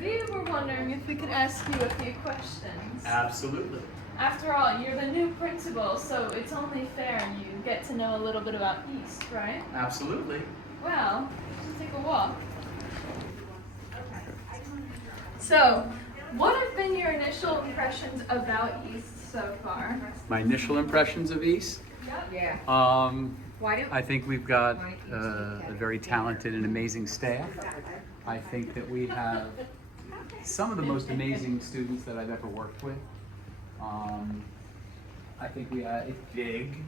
We were wondering if we could ask you a few questions. Absolutely. After all, you're the new principal, so it's only fair you get to know a little bit about East, right? Absolutely. Well, let's take a walk. So, what have been your initial impressions about East so far? My initial impressions of East? Yeah. I think we've got a very talented and amazing staff. I think that we have some of the most amazing students that I've ever worked with. I think it's big.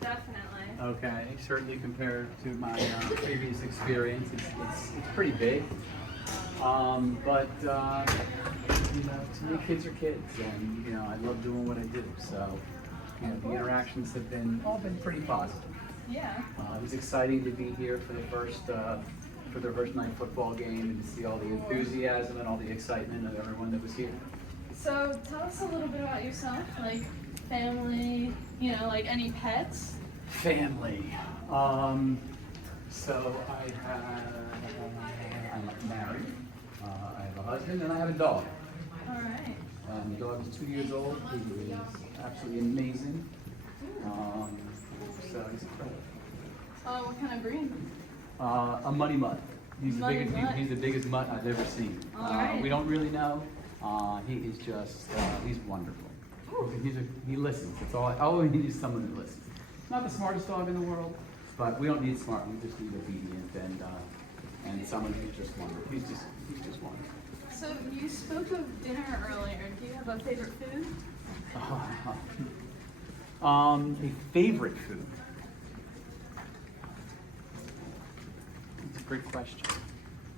Definitely. Okay, certainly compared to my previous experience, it's pretty big. But you know, to me, kids are kids, and you know, I love doing what I do. So, you know, the interactions have all been pretty positive. Yeah. It was exciting to be here for the first night football game and to see all the enthusiasm and all the excitement of everyone that was here. So tell us a little bit about yourself, like family, you know, like any pets? Family. So I'm married. I have a husband and I have a dog. All right. The dog is 2 years old. He is absolutely amazing. So he's incredible. Oh, what kind of breed? A muddy mutt. He's the biggest mutt I've ever seen. All right. We don't really know. He is just, he's wonderful. He listens. That's all we need is someone who listens. Not the smartest dog in the world, but we don't need smart. We just need obedient and someone who's just wonderful. He's just wonderful. So you spoke of dinner earlier. Do you have a favorite food? A favorite food. That's a great question.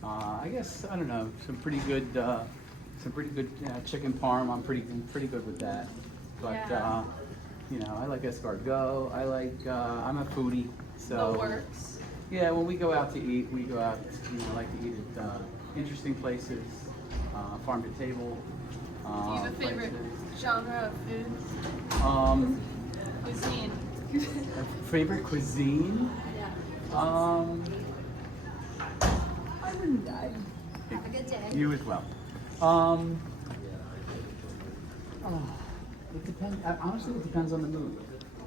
I guess I don't know. Some pretty good chicken parm. I'm pretty good with that. But Yeah. you know, I like escargot. I'm a foodie. So The works. yeah, when we go out to eat, we go out. You know, I like to eat at interesting places, farm to table. Do you have a favorite genre of food? Cuisine. Favorite cuisine? Yeah. Have a good day. You as well. It depends. Honestly, it depends on the mood.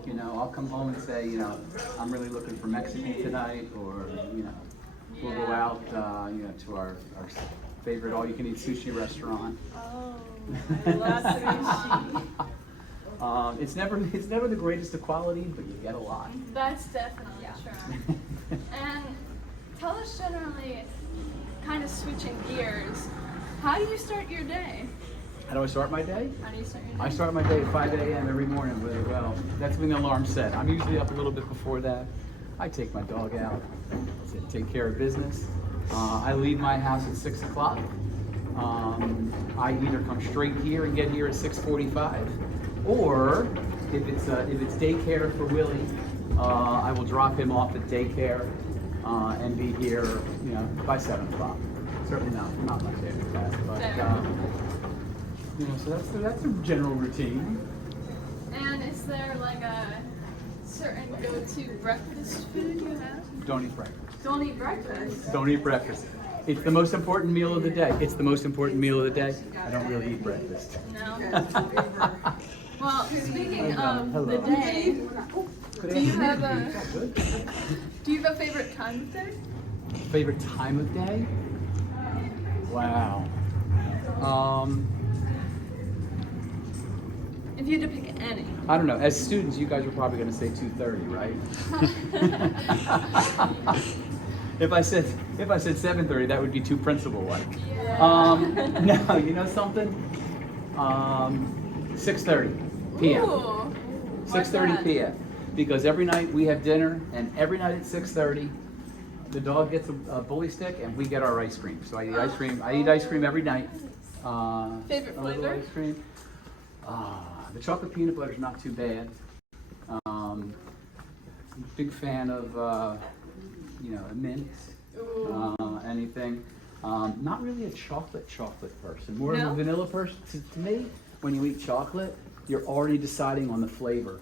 You know, I'll come home and say, you know, I'm really looking for Mexican tonight, or you know, we'll go out, you know, to our favorite all-you-can-eat sushi restaurant. Oh, I love sushi. It's never the greatest of quality, but you get a lot. That's definitely true. And tell us generally, kind of switching gears, how do you start your day? How do I start my day? How do you start your day? I start my day at 5 a.m. every morning with that's when the alarm's set. I'm usually up a little bit before that. I take my dog out, take care of business. I leave my house at 6 o'clock. I either come straight here and get here at 6:45, or if it's daycare for Willie, I will drop him off at daycare and be here, you know, by 7 o'clock. Certainly not much after that, but you know, so that's a general routine. And is there like a certain go-to breakfast food you have? Don't eat breakfast. Don't eat breakfast. Don't eat breakfast. It's the most important meal of the day. It's the most important meal of the day. I don't really eat breakfast. No. Well, speaking of the day, do you have a favorite time of day? Favorite time of day? Wow. If you had to pick any. I don't know. As students, you guys are probably going to say 2:30, right? If I said 7:30, that would be too principal-like. Yeah. No, you know something? 6:30 p.m. Ooh. 6:30 p.m. Because every night we have dinner, and every night at 6:30, the dog gets a bully stick, and we get our ice cream. So I eat ice cream. I eat ice cream every night. Favorite a little flavor? Ice cream. The chocolate peanut butter is not too bad. Big fan of you know, mint. Anything. Not really a chocolate person. More of a vanilla person. To me, when you eat chocolate, you're already deciding on the flavor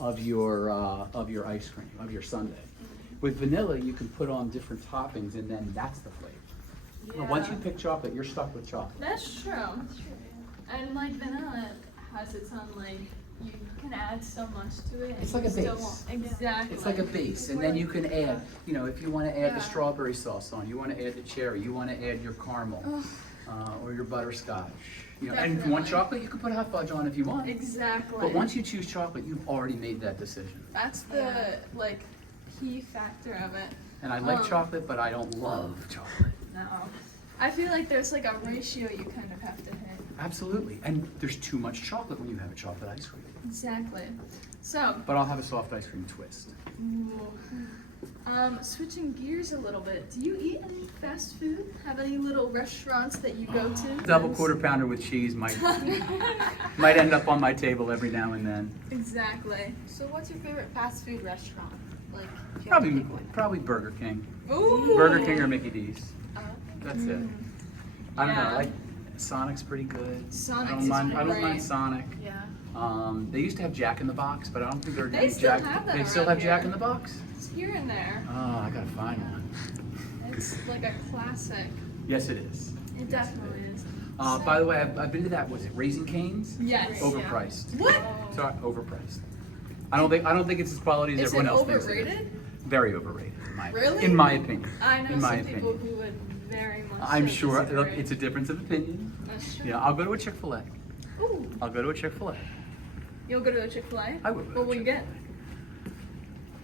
of your ice cream, of your sundae. With vanilla, you can put on different toppings, and then that's the flavor. Well, once you pick chocolate, you're stuck with chocolate. That's true. And like vanilla has its own like you can add so much to it. It's and like a you still base. won't- Exactly. It's like a base, and then you can add, you know, if you want to add Yeah. the strawberry sauce on, you want to add the cherry, you want to add your caramel, or your butterscotch. You know, and if you want Definitely. chocolate, you can put hot fudge on if you want. Exactly. But once you choose chocolate, you've already made that decision. That's the like key factor of it. And I like Um, chocolate, but I don't love chocolate. No. I feel like there's like a ratio you kind of have to hit. Absolutely. And there's too much chocolate when you have a chocolate ice cream. Exactly. So, But I'll have a soft ice cream twist. switching gears a little bit, do you eat any fast food? Have any little restaurants that you go to? Double quarter pounder with cheese might end up on my table every now and then. Exactly. So what's your favorite fast food restaurant? Like, if you had to Probably pick one. probably Burger King. Ooh. Burger King or Mickey D's. Oh, That's it. I don't Yeah. know. Like Sonic's pretty good. Sonic's I don't is mind. I don't mind great. Sonic. yeah. They used to have Jack in the Box, but I don't think they're They any still Jack. have that They still around have Jack here. in the Box. It's here and there. Oh, I gotta find one. It's like a classic. Yes, it is. It definitely is. By the way, I've been to that. Was it Raising Cane's? Yes. Overpriced. What? Sorry, overpriced. I don't think it's as quality as Is it everyone else thinks it is. overrated? Very overrated, Really? in my opinion. I know in my some people opinion. who would very much. I'm so sure. disagree. Look, it's a difference of opinion. That's true. Yeah, I'll go to a Chick-fil-A. Ooh, I'll go to a Chick-fil-A. you'll go to a Chick-fil-A? I would go to What will you get?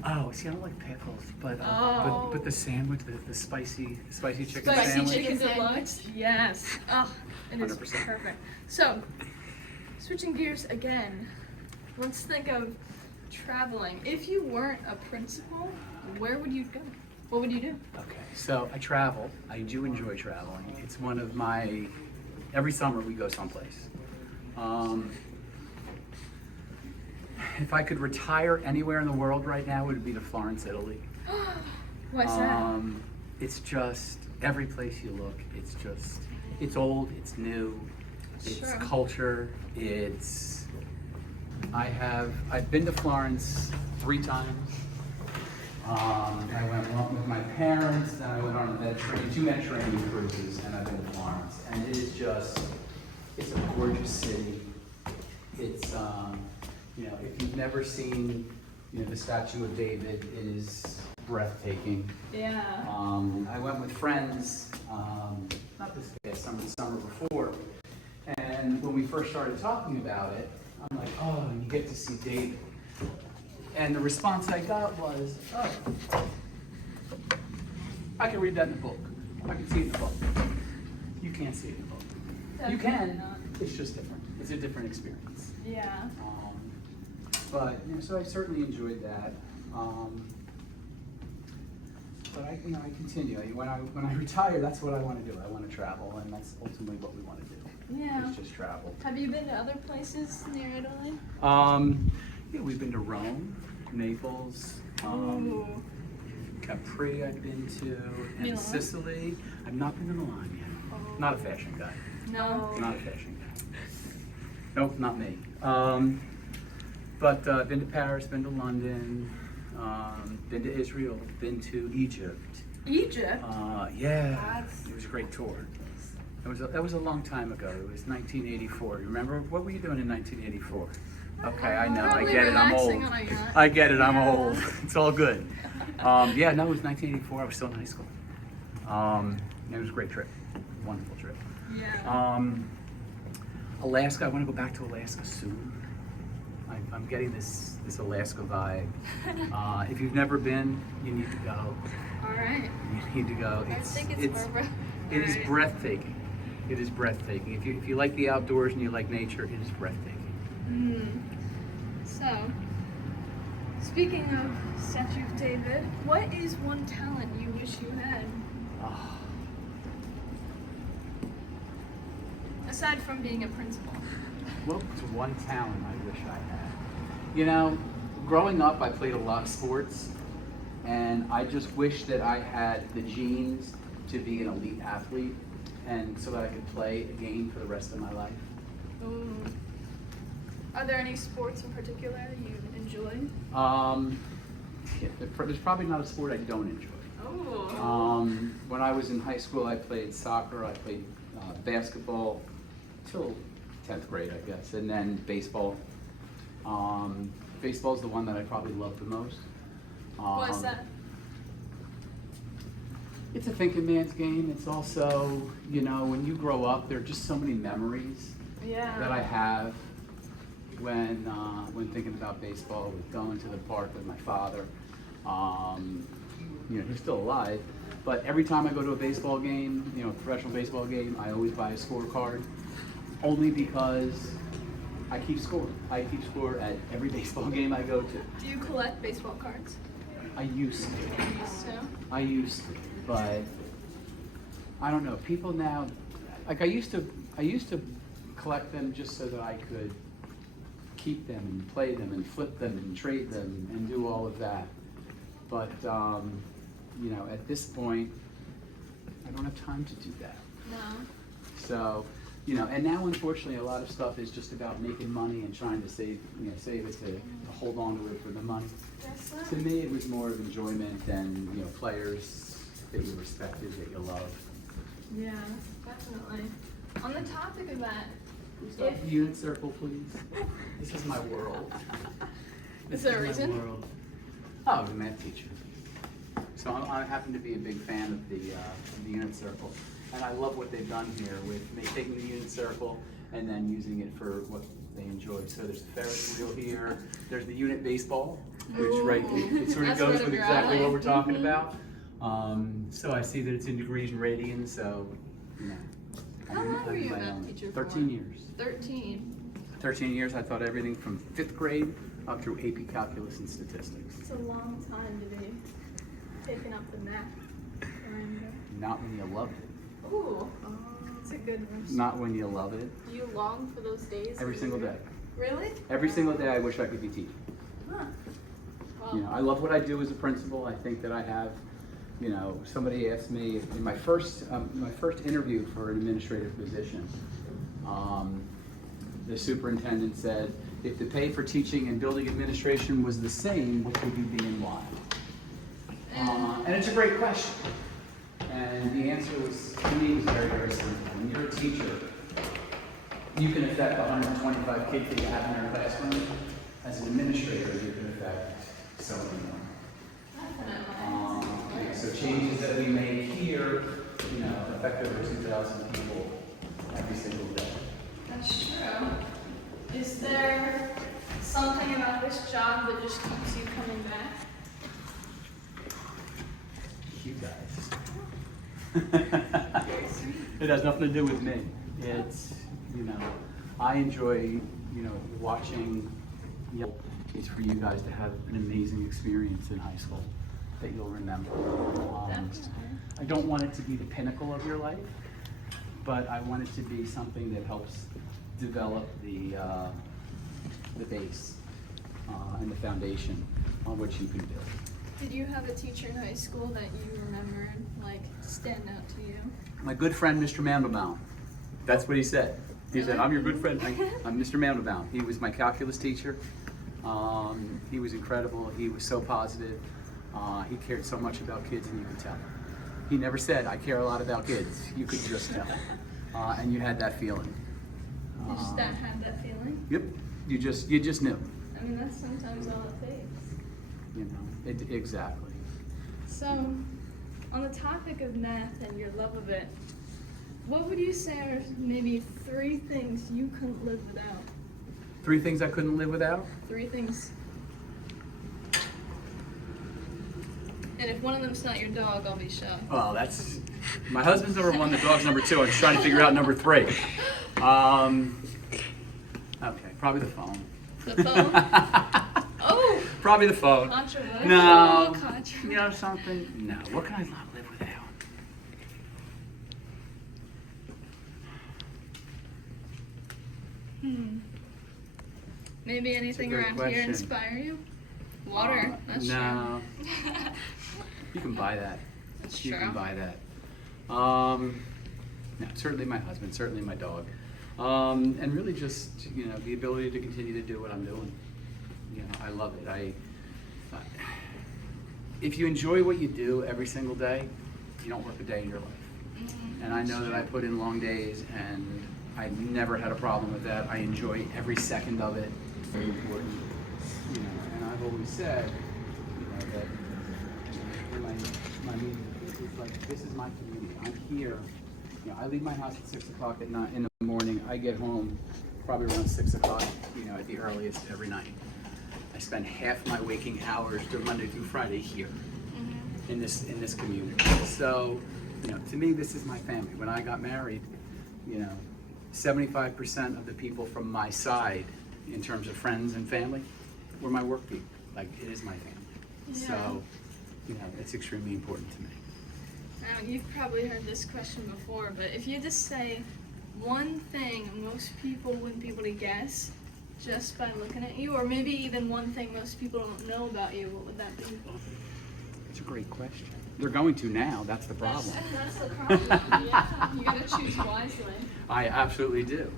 Oh, see, I don't like pickles, but Oh. but the sandwich, the spicy chicken Spicy sandwich. chicken Sandwich. deluxe? Yes. Oh, it is 100%. perfect. So, switching gears again, let's think of traveling. If you weren't a principal, where would you go? What would you do? Okay, so I travel. I do enjoy traveling. It's one of my. Every summer we go someplace. If I could retire anywhere in the world right now, it would be to Florence, Italy. What's that? It's just every place you look. It's old. It's new. It's Sure. culture. I've been to Florence 3 times. I went one with my parents, then I went on two Mediterranean cruises, and I've been to Florence. And it is it's a gorgeous city. It's, if you've never seen, the Statue of David, it is breathtaking. Yeah. I went with friends, not this past summer, the summer before, and when we first started talking about it, I'm like, oh, you get to see David. And the response I got was, oh, I can read that in the book. I can see it in the book. You can't see it in the book. You Definitely can, not. it's just different. It's a different experience. Yeah. But, so I certainly enjoyed that. But I continue. When I retire, that's what I want to do. I want to travel, and that's ultimately what we want to do. Yeah. It's just travel. Have you been to other places near Italy? Yeah, we've been to Rome, Naples, Ooh. Capri I've been to, and Milan? Sicily. I've not been to Milan yet. Not a fashion guy. No. Not a fashion guy. Nope, not me. But been to Paris, been to London, been to Israel, been to Egypt. Egypt? Yeah, it was a great tour. That was a long time ago. It was 1984. You remember? What were you doing in 1984? Okay, I know. I Probably get it. I'm old. relaxing on a yacht. I get it. I'm Yeah. old. It's all good. Yeah, no, it was 1984. I was still in high school. It was a great trip. Wonderful trip. Yeah. Alaska. I want to go back to Alaska soon. I'm getting this Alaska vibe. If you've never been, you need to go. All right. You need to go. I think it's more. It is Right. breathtaking. It is breathtaking. If you like the outdoors and you like nature, it is breathtaking. So, speaking of Statue of David, what is one talent you wish you had? Ah, Aside from being a principal. What's one talent I wish I had? Growing up, I played a lot of sports, and I just wish that I had the genes to be an elite athlete, and so that I could play a game for the rest of my life. Ooh. Are there any sports in particular you enjoy? Yeah, there's probably not a sport I don't enjoy. Oh. When when I was in high school, I played soccer, I played basketball till 10th grade, I guess, and then baseball. Baseball is the one that I probably love the most. What's that? It's a thinking man's game. It's also, you know, when you grow up, there are just so many memories Yeah. that I have when thinking about baseball, with going to the park with my father. You know, he's still alive, but every time I go to a baseball game, you know, a professional baseball game, I always buy a scorecard, only because I keep score. I keep score at every baseball game I go to. Do you collect baseball cards? I used to. You used to? I used to, but I don't know. People now, like I used to collect them just so that I could keep them and play them and flip them and trade them and do all of that. But you know, at this point, I don't have time to do that. No. So, you know, and now unfortunately, a lot of stuff is just about making money and trying to save it to hold on to it for the money. Yes, To me, it was more of enjoyment and, you know, players that you respected, that you loved. Yeah, definitely. On the topic of that, Stop the unit circle, please. This is my world. Is there a This my reason? world. Oh, I'm a math teacher. So I happen to be a big fan of the unit circle. And I love what they've done here with taking the unit circle and then using it for what they enjoy. So there's a Ferris wheel here. There's the unit baseball, which it sort of That's goes right with up your exactly alley. what we're talking about. So I see that it's in degrees and radians, so, you know. How long were you a I math teacher for? 13 years. 13. 13 years, I taught everything from 5th grade up through AP Calculus and Statistics. It's a long time to be taking up the math. Not when you loved it. Ooh, it's a good one. Not when you love it. Do you long for those days? Every single day. Really? Every single day I wish I could be teaching. Huh. Well, You know, I love what I do as a principal. I think that I have, you know, somebody asked me in my first interview for an administrative position, the superintendent said, if the pay for teaching and building administration was the same, what would you be and why? And it's a great question. And the answer was, to me, was very, very simple. When you're a teacher, you can affect 125 kids that you have in your classroom. As an administrator, you can affect so many more. definitely. So changes that we make here, you know, affect over 2,000 people every single day. That's true. Is there something about this job that just keeps you coming back? You guys. Very sweet. It has nothing to do with me. It's, you know, I enjoy, you know, watching. It's for you guys to have an amazing experience in high school that you'll remember. Definitely. I don't want it to be the pinnacle of your life, but I want it to be something that helps develop the base and the foundation on which you can build. Did you have a teacher in high school that you remembered, like, stand out to you? My good friend, Mr. Mandelbaum. That's what he said. He said, I'm your good friend. I'm Mr. Mandelbaum. He was my calculus teacher. He was incredible. He was so positive. He cared so much about kids, and you could tell. He never said, I care a lot about kids. You could just tell. And you had that feeling. You just don't have that feeling? Yep. You just knew. I mean, that's sometimes all it takes. You know, exactly. So, on the topic of math and your love of it, what would you say are maybe 3 things you couldn't live without? 3 things I couldn't live without? 3 things. And if one of them's not your dog, I'll be shocked. Well, that's my husband's number 1, the dog's number 2. I'm just trying to figure out number 3. Okay, probably the phone. The phone? Oh! Probably the phone. Controversial. No. Controversial. You know something? No. What can I not live without? Maybe anything great around question. here inspire you? Water. That's no. true. You can buy that. That's You true. can buy that. No, certainly my husband, certainly my dog. And really just, you know, the ability to continue to do what I'm doing. You know, I love it. If you enjoy what you do every single day, you don't work a day in your life. And I know that I put in long days, and I never had a problem with that. I enjoy every second of it. Very important, you know. And I've always said, you know, that in my meeting, it's like, this is my community. I'm here. You know, I leave my house at 6 o'clock at night in the morning. I get home probably around 6 o'clock, you know, at the earliest every night. I spend half my waking hours during Monday through Friday here in this community. So, you know, to me, this is my family. When I got married, you know, 75% of the people from my side, in terms of friends and family, were my work people. Like, it is my family. Yeah. So, you know, it's extremely important to me. Now, you've probably heard this question before, but if you just say one thing most people wouldn't be able to guess just by looking at you, or maybe even one thing most people don't know about you, what would that be? It's a great question. They're going to now, that's the problem. That's the problem, yeah. You gotta choose wisely. I absolutely do.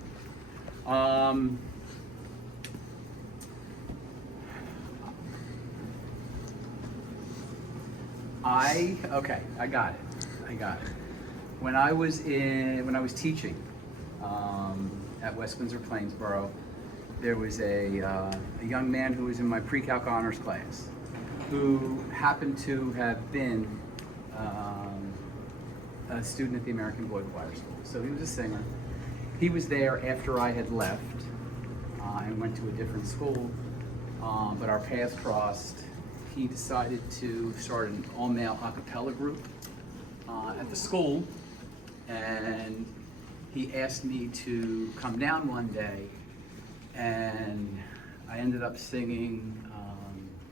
Okay, I got it. When I was teaching at West Windsor Plainsboro, there was a young man who was in my pre-calc honors class who happened to have been a student at the American Boy Choir School. So he was a singer. He was there after I had left and went to a different school, but our paths crossed. He decided to start an all-male a cappella group at the school, and he asked me to come down one day, and I ended up singing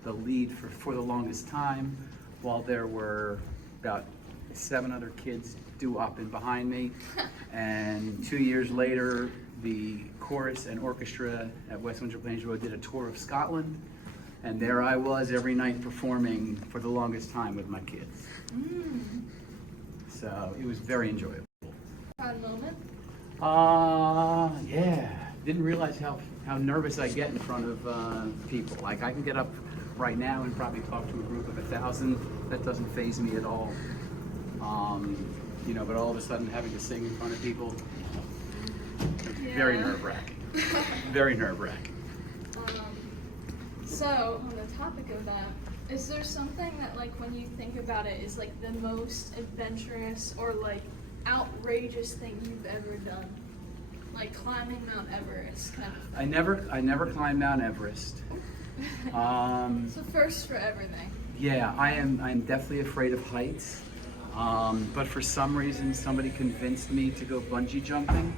the lead for the longest time, while there were about 7 other kids doo-wopping behind me. And 2 years later, the chorus and orchestra at West Windsor Plainsboro did a tour of Scotland, and there I was every night performing for the longest time with my kids. So it was very enjoyable. Proud moment? Yeah. Didn't realize how nervous I get in front of people. Like, I can get up right now and probably talk to a group of 1,000. That doesn't faze me at all. You know, but all of a sudden having to sing in front of people, Yeah. very nerve-wracking. Very nerve-wracking. So, on the topic of that, is there something that, like, when you think about it, is like the most adventurous or like outrageous thing you've ever done? Like climbing Mount Everest, kind of thing. I never climbed Mount Everest. So first for everything. Yeah, I'm definitely afraid of heights. But for some reason, somebody convinced me to go bungee jumping.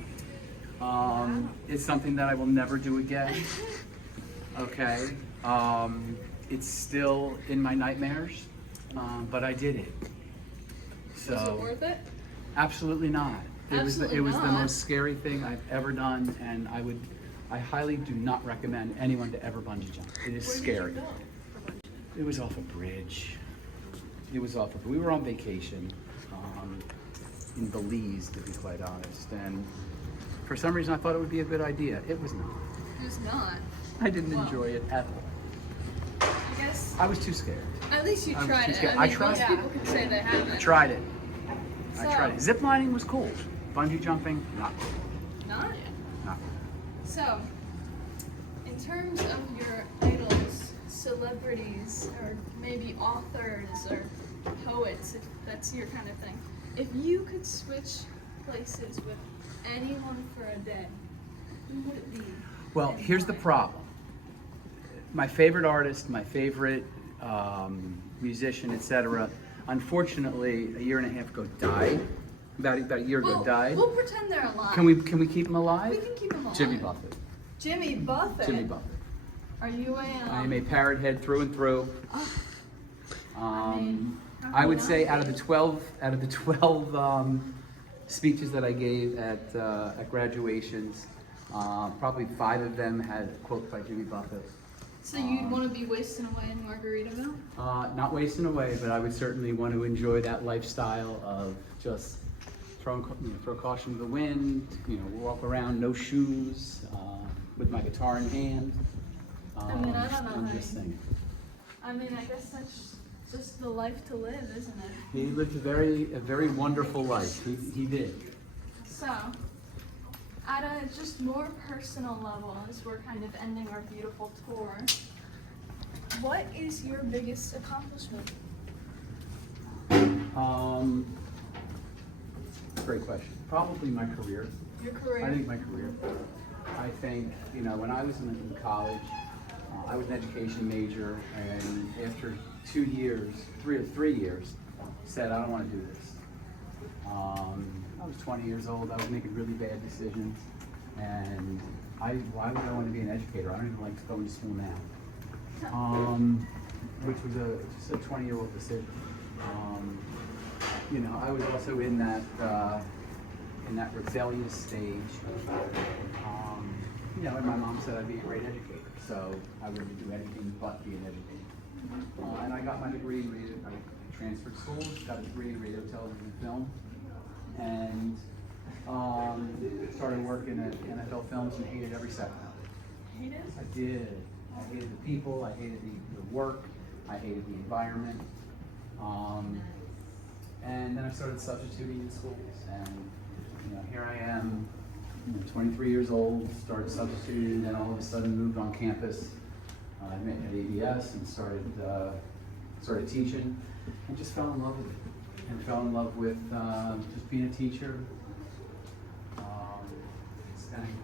It's something that I will never do again. Okay. It's still in my nightmares, but I did it. So. Was it worth it? Absolutely not. It was the not. most scary thing I've ever done, and I highly do not recommend anyone to ever bungee jump. It is scary. Where did you go for bungee? It was off a bridge. We were on vacation in Belize, to be quite honest, and for some reason I thought it would be a good idea. It was not. It was not. I didn't Well, enjoy it at all. I guess I was too scared. at least you I was tried too it. scared. I I mean, tried. most people could say they haven't. I tried it. I So- tried it. Ziplining was cool. Bungee jumping, not cool. Not? Not cool. So, in terms of your idols, celebrities, or maybe authors or poets, if that's your kind of thing, if you could switch places with anyone for a day, who would it be? Well, and here's the why? problem. My favorite artist, my favorite musician, etc., unfortunately, a year and a half ago died. About a year ago died. We'll pretend they're alive. Can we keep him alive? We can keep them alive. Jimmy Buffett. Jimmy Buffett. Jimmy Buffett. Are you I am a parrot head through and through. I mean, how I can would you say not out of the 12 speeches that I gave at graduations, probably 5 of them had quotes by Jimmy Buffett. So you'd want to be wasting away in Margaritaville? Not wasting away, but I would certainly want to enjoy that lifestyle of just throw caution to the wind, walk around no shoes, with my guitar in hand. I mean, I don't know and how just you- sing. I mean, I guess that's just the life to live, isn't it? He lived a very wonderful life. He did. So, at a just more personal level, as we're kind of ending our beautiful tour, what is your biggest accomplishment? Great question. Probably my career. Your career? I think my career. I think, you know, when I was in college, I was an education major, and after 2 years, 3 years, said I don't want to do this. I was 20 years old. I was making really bad decisions, and why would I want to be an educator? I don't even like going to school now. Which was just a 20-year-old decision. You know, I was also in that rebellious stage. You know, and my mom said I'd be a great educator, so I wouldn't do anything but be an educator. And I got my degree in radio. I transferred schools, got a degree in radio, television, and film, and started working at NFL Films and hated every second of it. Hate it? I did. I hated the people. I hated the work. I hated the environment. And then I started substituting in schools, and you know, here I am, 23 years old, started substituting, then all of a sudden moved on campus. I met at ABS and started teaching, and just fell in love with it, and fell in love with just being a teacher. Spending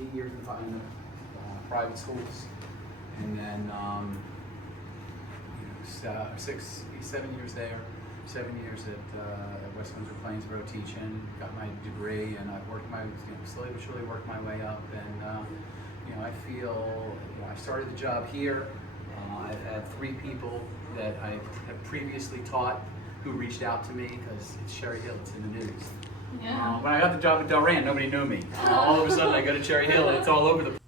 8 years in private schools, and then 7 years there. 7 years at West Windsor Plainsboro teaching, got my degree, and I've worked slowly but surely worked my way up. And you know, I feel I started the job here. I've had 3 people that I have previously taught who reached out to me because it's Cherry Hill, it's in the news. Yeah. When I got the job at Delran, nobody knew me. All of a sudden, I go to Cherry Hill, and it's all over the place.